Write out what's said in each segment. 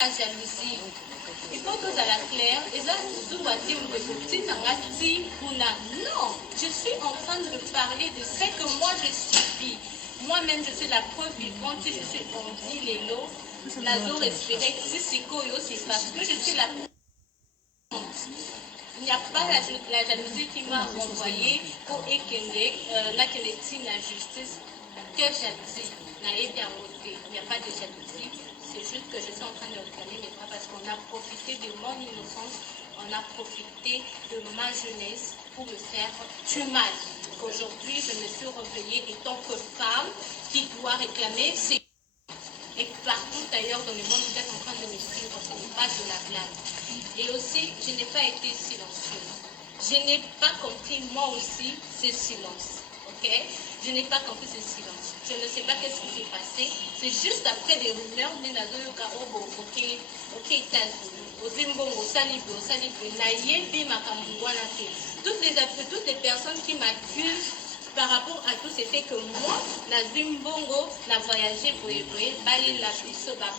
la jalousie. Il faut que ça la claire. Et ça, non, je suis en train de parler de ce que moi je subis. Moi-même, je suis la preuve vivante. Si je suis en dit les lots, la zo respirait. Si c'est parce que je suis la preuve. Il n'y a pas la jalousie qui m'a envoyé pour ékender la justice. Quelle jalousie? Il n'y a pas de jalousie. C'est juste que je suis en train de réclamer mes droits parce qu'on a profité de mon innocence, on a profité de ma jeunesse pour me faire du mal. Aujourd'hui, je me suis réveillée en tant que femme qui doit réclamer ses... Et partout d'ailleurs dans le monde, vous êtes en train de me suivre, ce n'est pas de la blague. Et aussi, je n'ai pas été silencieuse. Je n'ai pas compris moi aussi ce silence. Ok? Je n'ai pas compris ce silence. Je ne sais pas qu'est-ce qui s'est passé. C'est juste après des rumeurs, toutes les personnes qui m'accusent par rapport à tout, c'était que moi, la Zimbongo, la voyagé pour bailler la puce, parce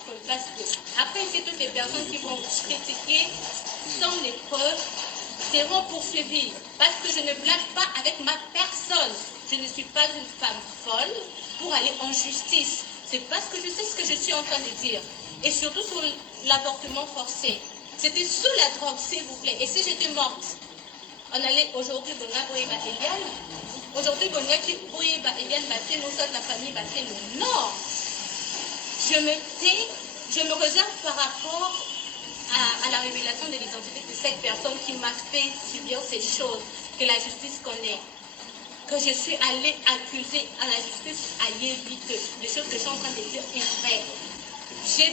que après, c'est toutes les personnes qui vont critiquer sans les preuves seront poursuivies. Parce que je ne blague pas avec ma personne. Je ne suis pas une femme folle pour aller en justice. C'est parce que je sais ce que je suis en train de dire. Et surtout sur l'avortement forcé. C'était sous la drogue, s'il vous plaît. Et si j'étais morte, on allait aujourd'hui dans la Eliane. Aujourd'hui, la famille le Nord. Je me tais, je me réserve par rapport à la révélation de l'identité de cette personne qui m'a fait subir ces choses que la justice connaît. Que je suis allée accuser à la justice à Yébi que les choses que je suis en train de dire est vrai. J'ai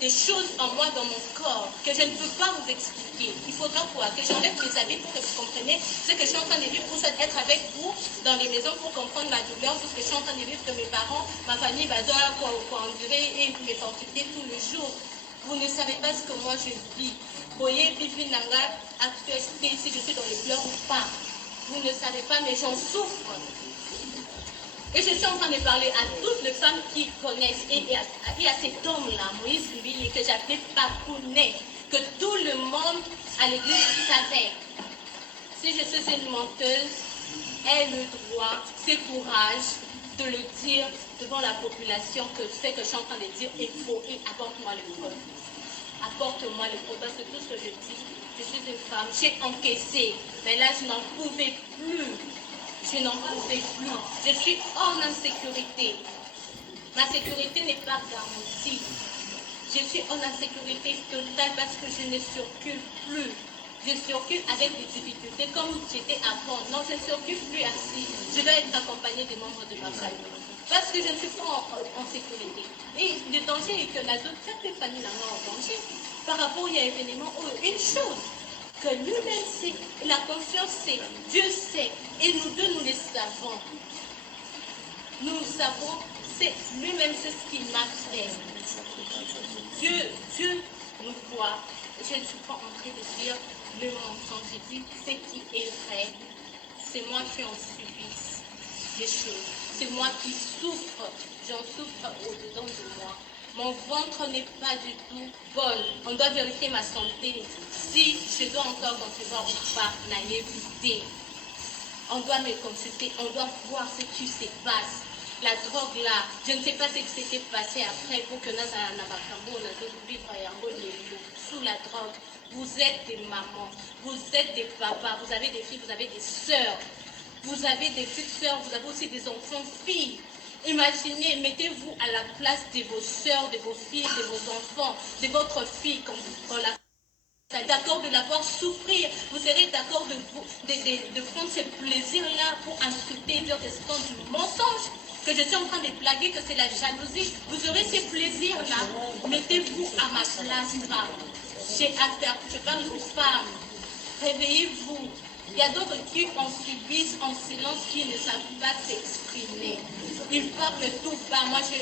des choses en moi, dans mon corps, que je ne peux pas vous expliquer. Il faudra quoi? Que j'enlève mes habits pour que vous compreniez ce que je suis en train de vivre, pour être avec vous dans les maisons, pour comprendre ma douleur, tout ce que je suis en train de vivre, que mes parents, ma famille va quoi endurer et me fortifier tout le jour. Vous ne savez pas ce que moi je vis. Voyez, Bibi Nanga, actualité, si je suis dans les pleurs ou pas. Vous ne savez pas, mais j'en souffre. Et je suis en train de parler à toutes les femmes qui connaissent, et à cet homme-là, Moïse Rubili, que j'appelais Papounet, que tout le monde à l'église savait. Si je suis une menteuse, ai le droit, ce courage de le dire devant la population que ce que je suis en train de dire est faux, et apporte-moi les preuves. Apporte-moi les preuves, parce que tout ce que je dis, je suis une femme, j'ai encaissé, mais là je n'en pouvais plus. Je n'en pouvais plus. Je suis en insécurité. Ma sécurité n'est pas garantie. Je suis en insécurité totale parce que je ne circule plus. Je circule avec des difficultés comme j'étais avant. Non, je ne circule plus assis. Je dois être accompagnée des membres de ma famille. Parce que je ne suis pas en sécurité. Et le danger est que la zone, certaines familles n'en ont en danger. Par rapport à l'événement, une chose que lui-même sait, la conscience sait, Dieu sait, et nous deux, nous le savons. Nous savons, c'est lui-même, c'est ce qu'il m'a fait. Dieu nous voit. Je ne suis pas en train de dire le mensonge, je dis ce qui est vrai. C'est moi qui en subisse des choses. C'est moi qui souffre. J'en souffre au-dedans de moi. Mon ventre n'est pas du tout bon. On doit vérifier ma santé. Si je dois encore concevoir ou pas, naïveté. On doit me consulter, on doit voir ce qui se passe. La drogue là, je ne sais pas ce qui s'était passé après pour que sous la drogue. Vous êtes des mamans, vous êtes des papas, vous avez des filles, vous avez des sœurs. Vous avez des petites sœurs, vous avez aussi des enfants filles. Imaginez, mettez-vous à la place de vos sœurs, de vos filles, de vos enfants, de votre fille, quand la d'accord de la voir souffrir, vous serez d'accord de prendre ce plaisir-là pour insulter, dire des sons du mensonge, que je suis en train de blaguer, que c'est la jalousie. Vous aurez ce plaisir-là. Mettez-vous à ma place, femme. J'ai affaire, je parle aux femmes. Réveillez-vous. Il y a d'autres qui en subissent en silence, qui ne savent pas s'exprimer. Ils parlent tout bas. Moi, je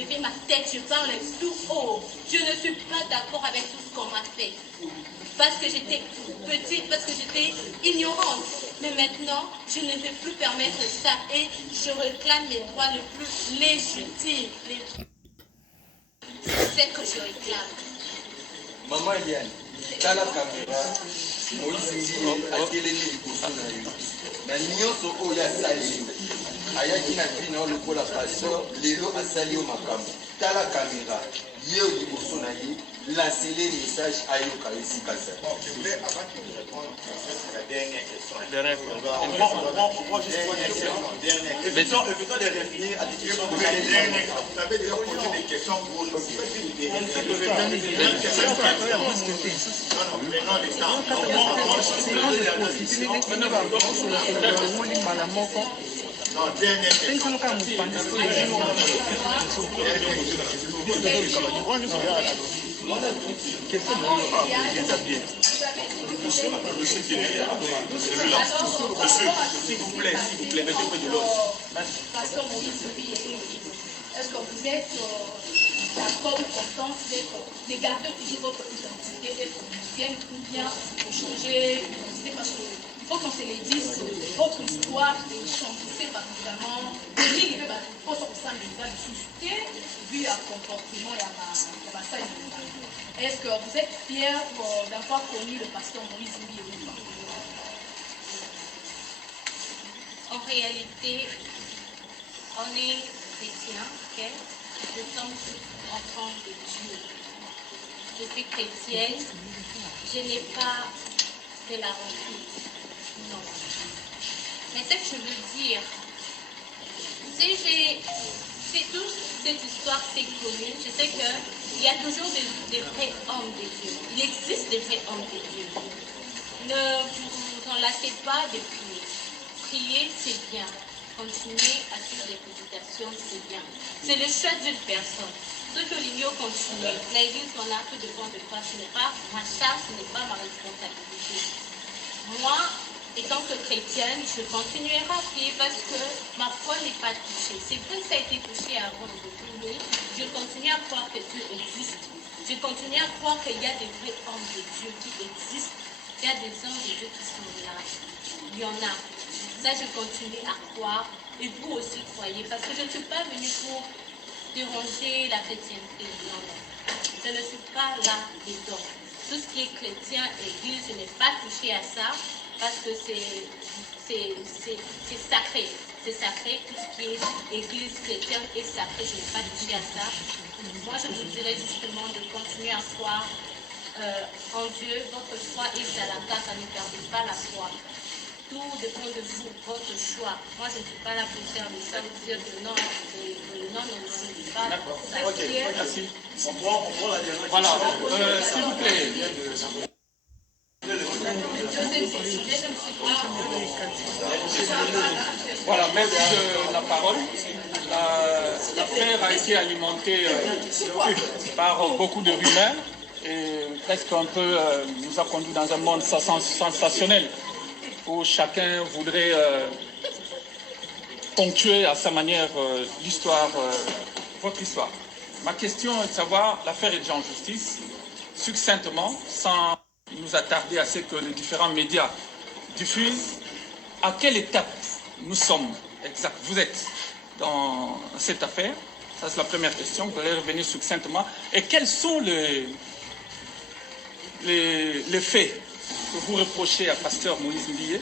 lève ma tête, je parle tout haut. Je ne suis pas d'accord avec tout ce qu'on m'a fait. Parce que j'étais petite, parce que j'étais ignorante. Mais maintenant, je ne vais plus permettre ça. Et je réclame mes droits les plus légitimes. ce que je réclame. Maman Eliane, dans la caméra, Moïse Mbie atelemi liboso na yo. Na nyonso oyo asali ayaki na vie na yo lokola pasteur, lelo asali yo makambo. Tala caméra, ye liboso na ye, lancez-le message ayoka esika za. Je voulais, avant que vous répondiez, la dernière question. Dernière Évitons de revenir à des questions. Vous avez déjà posé des questions pour nous. Non, dernière question. S'il vous plaît, mettez près de l'autre. Pasteur Moïse Mbie, est-ce que vous êtes d'accord ou content de garder toujours votre identité, d'être chrétienne, ou bien de changer d'identité? Parce qu'il faut qu'on se le dise, votre histoire est changée par vraiment il faut qu'on s'en dise vu à comportement et à ma salle. Est-ce que vous êtes fiers d'avoir connu le pasteur Moïse Mbie ou pas? En réalité, on est chrétien, ok? Nous sommes tous enfants de Dieu. Je suis chrétienne, je n'ai pas de la honte. Non. Mais ce que je veux dire, c'est tout cette histoire, c'est connu. Je sais qu'il y a toujours des vrais hommes de Dieu. Il existe des vrais hommes de Dieu. Ne vous enlacez pas de prier. Prier, c'est bien. Continuer à suivre les prédications, c'est bien. C'est le choix d'une personne. Ceux que l'ignorent continuent. L'église, on a tout dépend de toi. Ce n'est pas ma charge, ce n'est pas ma responsabilité. Moi, étant que chrétienne, je continuerai à prier parce que ma foi n'est pas touchée. C'est vrai que ça a été touché avant de prier. Je continue à croire que Dieu existe. Je continue à croire qu'il y a des vrais hommes de Dieu qui existent. Il y a des hommes de Dieu qui sont là. Il y en a. Ça, je continue à croire. Et vous aussi croyez. Parce que je ne suis pas venue pour déranger la chrétienté. Non, non. Je ne suis pas là dedans. Tout ce qui est chrétien, église, je n'ai pas touché à ça. Parce que c'est sacré. C'est sacré. Tout ce qui est église chrétienne est sacré. Je n'ai pas touché à ça. Moi, je vous dirais justement de continuer à croire en Dieu. Votre foi est à la carte. Ça ne perdez pas la foi. Tout dépend de vous, votre choix. Moi, je ne suis pas là pour faire de ça, vous dire que non, non, je ne suis pas là. D'accord. Ok, merci. On prend la dernière question. Voilà, s'il vous plaît. Voilà, merci de la parole. L'affaire a été alimentée par beaucoup de rumeurs et presque un peu nous a conduit dans un monde sensationnel où chacun voudrait ponctuer à sa manière l'histoire, votre histoire. Ma question est de savoir, l'affaire est déjà en justice, succinctement, sans nous attarder à ce que les différents médias diffusent, à quelle étape nous sommes exact, vous êtes dans cette affaire? Ça, c'est la première question. Vous allez revenir succinctement. Et quels sont les faits que vous reprochez à pasteur Moïse Mbie?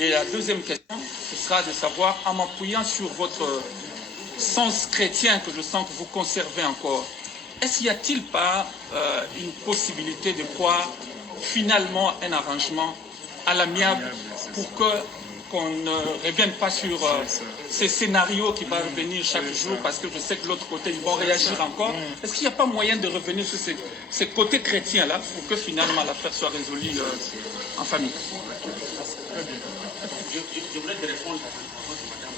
Et la deuxième question, ce sera de savoir, en m'appuyant sur votre sens chrétien que je sens que vous conservez encore, est-ce qu'il n'y a-t-il pas une possibilité de croire finalement un arrangement à l'amiable pour qu'on ne revienne pas sur ces scénarios qui vont revenir chaque jour, parce que je sais que de l'autre côté, ils vont réagir encore. Est-ce qu'il n'y a pas moyen de revenir sur ces côtés chrétiens-là pour que finalement l'affaire soit résolue en famille? Je voulais te répondre à madame.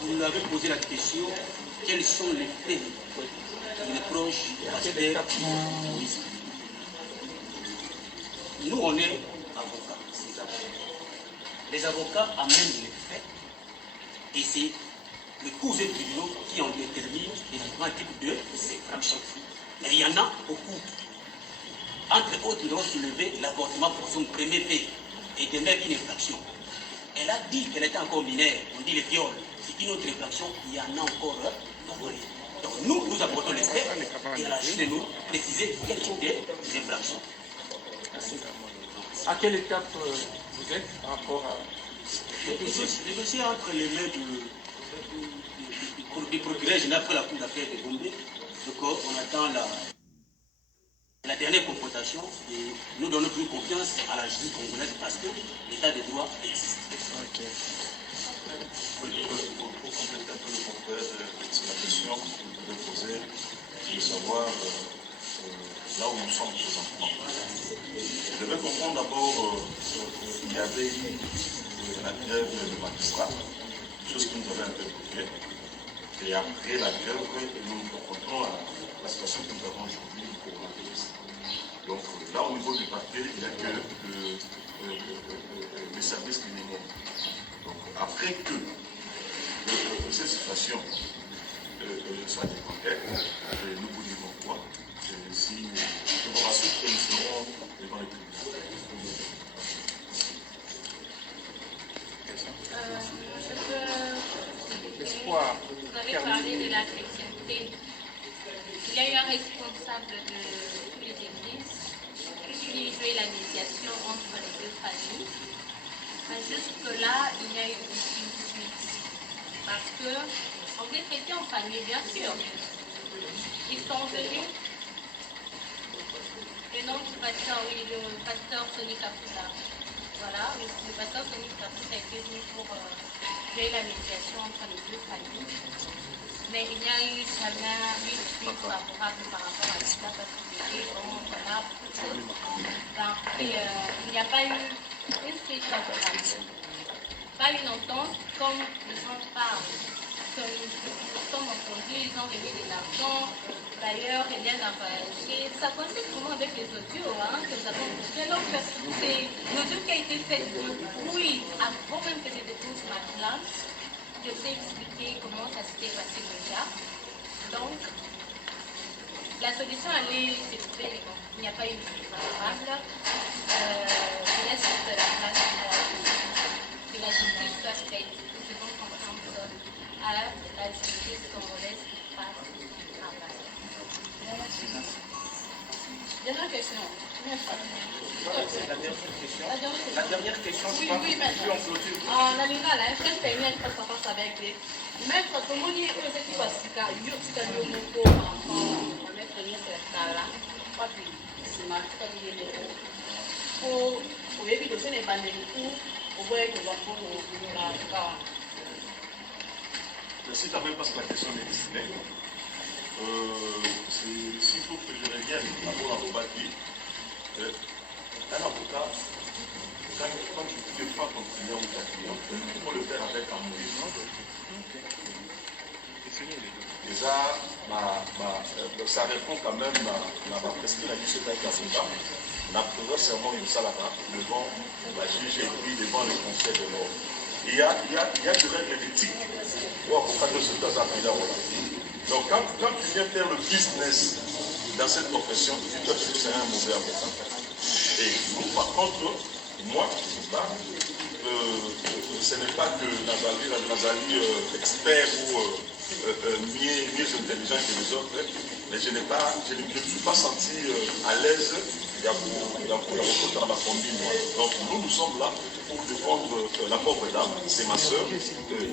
Vous nous avez posé la question, quels sont les faits qui reprochent pasteur Moïse? Nous, on est avocats, ces avocats. Les avocats amènent les faits et c'est les cours et tribunaux qui en déterminent les différents types de infractions. Et il y en a beaucoup. Entre autres, nous avons soulevé l'avortement pour son premier fait et demeure une infraction. Elle a dit qu'elle était encore mineure. On dit le viol. C'est une autre infraction. Il y en a encore beaucoup. foyer. Donc nous apportons les faits et à la suite de nous préciser quel type d'infraction. À quelle étape vous êtes par rapport à... Les dossiers entre les mains du procureur général pour la cour d'appel de Gombe. Donc on attend la dernière confrontation et nous donnons plus confiance à la justice congolaise parce que l'état de droit existe. Okay. Pour compléter un peu le contexte, c'est la question que vous pouvez poser de savoir là où nous sommes présentement. Je vais comprendre d'abord qu'il y avait eu la grève de magistrats, chose qui nous avait un peu bloqué. Et après la grève, nous nous confrontons à la situation que nous avons aujourd'hui pour la police. Donc là, au niveau du parquet, il n'y a que les services minimums. Donc après que cette situation soit découverte, nous vous dirons quoi, si ensuite nous serons devant les tribunaux. Vous avez parlé de la chrétienté. Il y a eu un responsable de toutes les églises qui jouait la médiation entre les deux familles. Mais jusque-là, il y a eu une suite. Parce que on est traités en famille, bien sûr. Ils sont venus. Le nom du pasteur, oui, le pasteur Tony Kaputa. Voilà, le pasteur Tony Kaputa est venu pour jouer la médiation entre les deux familles. Mais il n'y a eu jamais une suite favorable par rapport à cela parce que voilà, il n'y a pas eu une suite favorable. Pas une entente comme les gens parlent. Comme nous sommes entendus, ils ont remis de l'argent. D'ailleurs, rien n'a réagi. Ça coïncide vraiment avec les audios que nous avons posés. Donc, c'est l'audio qui a été fait oui, avant même que je dépose ma plainte. Je vous ai expliqué comment ça s'était passé déjà. Donc, la solution, elle est découverte. Il n'y a pas eu de suite favorable. Je laisse la place à la justice. Que la justice soit faite. Nous devons comprendre à la justice congolaise qui passe du travail. Dernière question. La dernière question, je pense que on clôture. En animal, je vais terminer face avec les. Maître, comment dire que c'est qui va se faire? Il y a aussi un nouveau pour maître là. Pas plus. C'est ma pour éviter de se n'est pas des coups, au bout de la Merci quand même parce que la question est distingue. S'il faut que je revienne d'abord à Robert dit, un avocat, quand tu défends ton client ou ta cliente, il faut le faire avec amour. Déjà, ça répond quand même à ma prescription à ce cas la première serment de ça là-bas, devant la juge et puis devant le conseil de l'ordre. Il y a des règles d'éthique pour avocat de ce cas. Donc quand tu viens faire le business dans cette profession, tu dois dire que c'est un mauvais avocat. Et nous, par contre, moi, ce n'est pas que Nazali expert ou mieux intelligent que les autres, mais je ne me suis pas senti à l'aise dans ma combine. Donc nous sommes là pour défendre la pauvre dame, c'est ma soeur.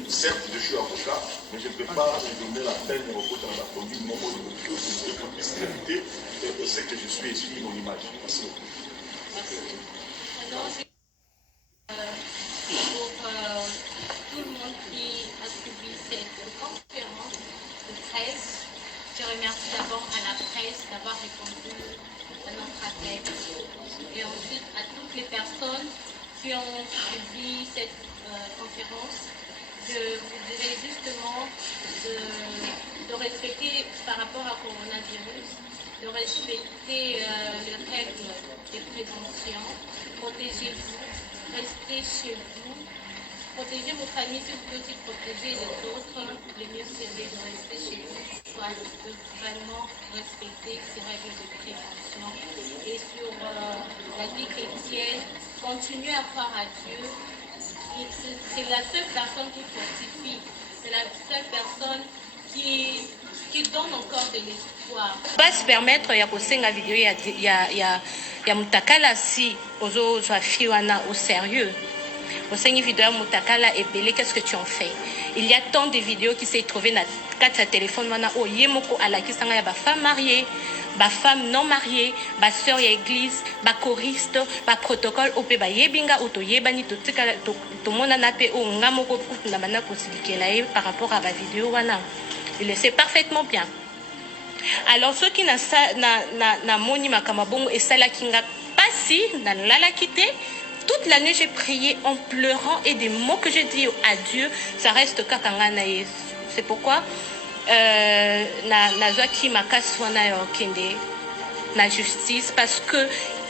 Certes, je suis avocat, mais je ne peux pas donner la peine au côté de la combine, mon mot de discréditer ce que je suis et suivre mon image. Merci beaucoup. Pour tout le monde qui a suivi cette conférence de presse, je remercie d'abord à la presse d'avoir répondu à notre appel et ensuite à toutes les personnes qui ont suivi cette conférence. Je vous dirais justement de respecter par rapport au coronavirus, de respecter les règles de prévention, protégez-vous, restez chez vous, protégez vos familles, si vous pouvez aussi protéger les autres, le mieux c'est de rester chez vous, soit de vraiment respecter ces règles de prévention. Et sur la vie chrétienne, continuez à croire à Dieu. C'est la seule personne qui fortifie, c'est la seule personne qui donne encore de l'espoir. Pas se permettre ya kosenga vidéo ya mutakala si ozo zwa fiwana au sérieux. Au sengi vidéo mutakala et belé, qu'est-ce que tu en fais? Il y a tant de vidéos qui s'est trouvées dans quatre téléphones wana o yemoko ala kisanga ya ba femme mariée, ba femme non mariée, ba sœur ya église, ba choriste, ba protocole ope ba yebinga ou to yebani to tika to mona na pe o ngamoko na bana kosilikela par rapport à ba vidéo wana. Il le sait parfaitement bien. Alors ceux qui na moni makamabongo et sala kinga pasi na lala kité. Toute la nuit, j'ai prié en pleurant et des mots que j'ai dit à Dieu, ça reste kakangana. C'est pourquoi nazwaki makaswana kende na justice parce que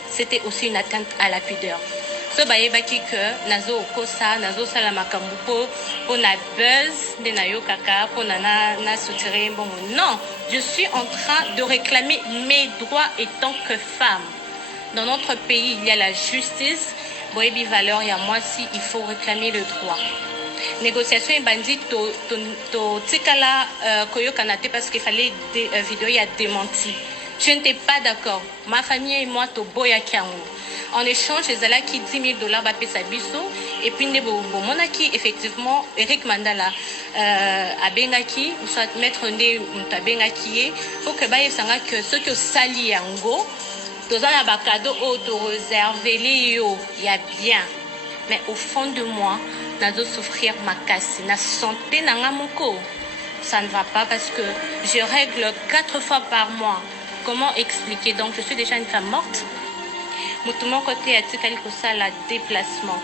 c'était aussi une atteinte à la pudeur. So bayebaki que nazo kosa nazo sala makambu po na buzz de na yo kaka po na soutire bon non, je suis en train de réclamer mes droits en tant que femme. Dans notre pays, il y a la justice. Boebi valeur ya moi si il faut réclamer le droit. Négociation et bandit to tikala koyo kanate parce qu'il fallait des vidéos y a démenti. Je n'étais pas d'accord. Ma famille et moi to boya kiango. En échange, les ala qui $10,000 ba pesa biso et puis ne bo monaki effectivement Eric Mandala a bengaki ou soit mettre ne mutabengaki pour que ba yesanga que ceux qui sali yango tous les cadeaux auto-réservés, il y a bien. Mais au fond de moi, je dois souffrir ma casse. La santé, ça ne va pas parce que je règle 4 fois par mois. Comment expliquer? Donc, je suis déjà une femme morte. Mon côté, a la déplacement.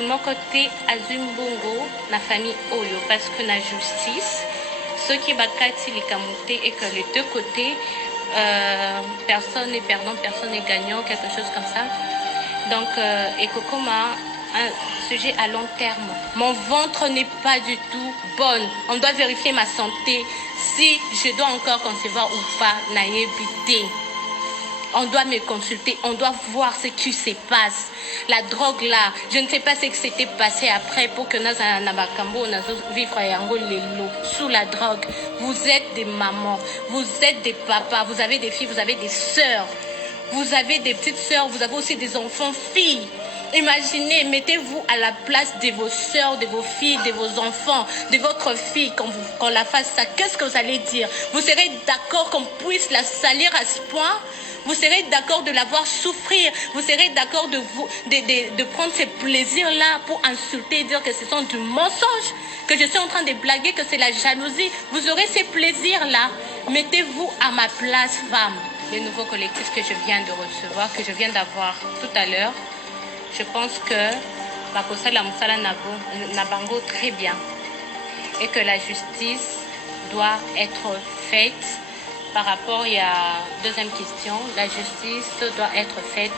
Mon côté, Azumbongo, la famille Oyo, parce que la justice, ceux qui bakati les kamoté et que les deux côtés, personne n'est perdant, personne n'est gagnant, quelque chose comme ça. Donc, Ekokoma, un sujet à long terme. Mon ventre n'est pas du tout bonne. On doit vérifier ma santé. Si je dois encore concevoir ou pas, naïveté. On doit me consulter, on doit voir ce qui se passe. La drogue là, je ne sais pas ce qui s'était passé après pour que nous vivre sous la drogue. Vous êtes des mamans, vous êtes des papas, vous avez des filles, vous avez des sœurs, vous avez des petites sœurs, vous avez aussi des enfants, filles. Imaginez, mettez-vous à la place de vos sœurs, de vos filles, de vos enfants, de votre fille quand la fasse ça. Qu'est-ce que vous allez dire? Vous serez d'accord qu'on puisse la salir à ce point? Vous serez d'accord de la voir souffrir. Vous serez d'accord de prendre ces plaisirs-là pour insulter et dire que ce sont du mensonge, que je suis en train de blaguer, que c'est la jalousie. Vous aurez ces plaisirs-là. Mettez-vous à ma place, femme. Les nouveaux collectifs que je viens de recevoir, que je viens d'avoir tout à l'heure, je pense que Bakosa la Moussala Nabango très bien. Et que la justice doit être faite. Par rapport à la deuxième question, la justice doit être faite.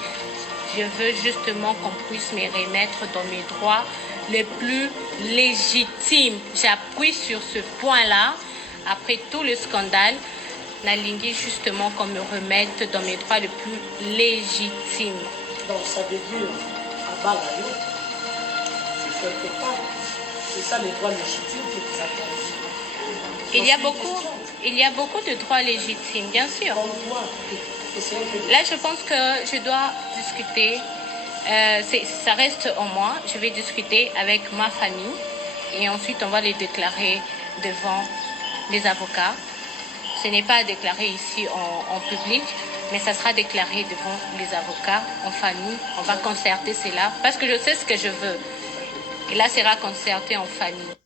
Je veux justement qu'on puisse me remettre dans mes droits les plus légitimes. J'appuie sur ce point-là. Après tout le scandale, Nalingi justement qu'on me remette dans mes droits les plus légitimes. Donc ça veut dire à Balayo, c'est quelque part. C'est ça les droits légitimes que vous attendez. Il y a beaucoup de droits légitimes, bien sûr. Là, je pense que je dois discuter. Ça reste en moi. Je vais discuter avec ma famille et ensuite on va les déclarer devant les avocats. Ce n'est pas déclaré ici en public, mais ça sera déclaré devant les avocats en famille. On va concerter cela parce que je sais ce que je veux. Et là, ça sera concerté en famille.